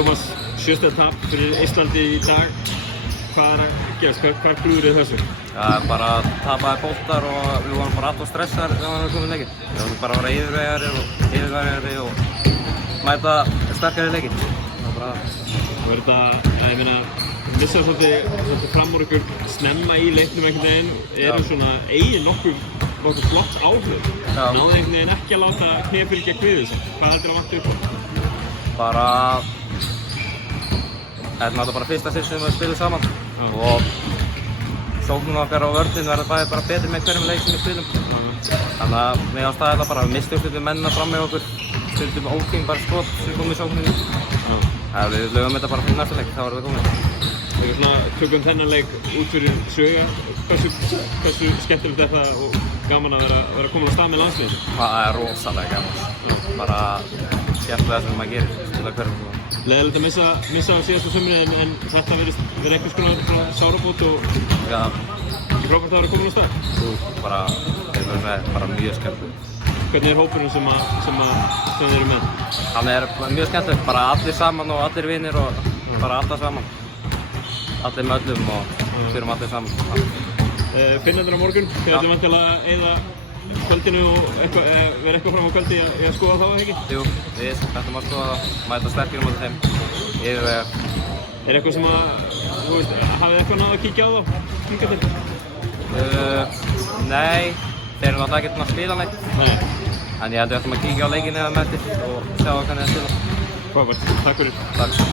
Tómas, 7. tap fyrir Íslandi í dag. Hvað að gerast? Hvað klúðrið þessu? Bara tapaði boltar og við vorum bara alltaf stressaðir þegar við komum í leikinn. Við vorum bara að vera yfirvegari og mæta sterkari í leikinn. Það var bara Og þetta, ég meina, missa svolítið fram úr ykkur snemma í leiknum einhvern veginn, eru svona eigin nokkuð flott áhrif. Náðu einhvern veginn ekki að láta knefylgja kviðið samt. Hvað heldur að vanti upp á? bara þetta er náttúrulega bara fyrsta sinn sem við spilum saman og sóknum okkar á vörðin verður bara betri með hverjum leik sem við spilum. Þannig að mér á staðið bara við mistum stundum mennina fram með okkur, stundum ógengbara skot sem kom í sókninni. Ef við lögum þetta bara fyrir næsta leik, þá verður það komið. Þegar svona tökum þennan leik út fyrir sögja, hversu skemmtilegt er það og gaman að vera komin á stað með landsliðinu? Það er rosalega gaman. Bara skemmtilega sem maður gerir til að hverjum. Leiðilegt að missa á síðasta sumri en þetta virðist vera einhvers konar sárabót og frábært að vera komin á stað? Jú, við erum með bara mjög skemmtilegt. Hvernig er hópurinn sem þið eru með? Hann er mjög skemmtilegt, bara allir saman og allir vinir og bara alltaf saman. Allir með öllum og við erum allir saman. Finnarnir á morgun, þið ætlum vantilega að eyða kvöldinu og vera eitthvað fram á kvöldi í að skoða þá, ekki? Jú, við ætlum að skoða það, mæta sterkir á þeim, yfirvegar. Er eitthvað sem hafið eitthvað náðu að kíkja á þá? Nei, þeir eru náttúrulega ekkert að spila neitt. En ég held að við ætlum að kíkja á leikinn eða með eftir og sjá hvernig það spila. Frábært, takk fyrir. Takk.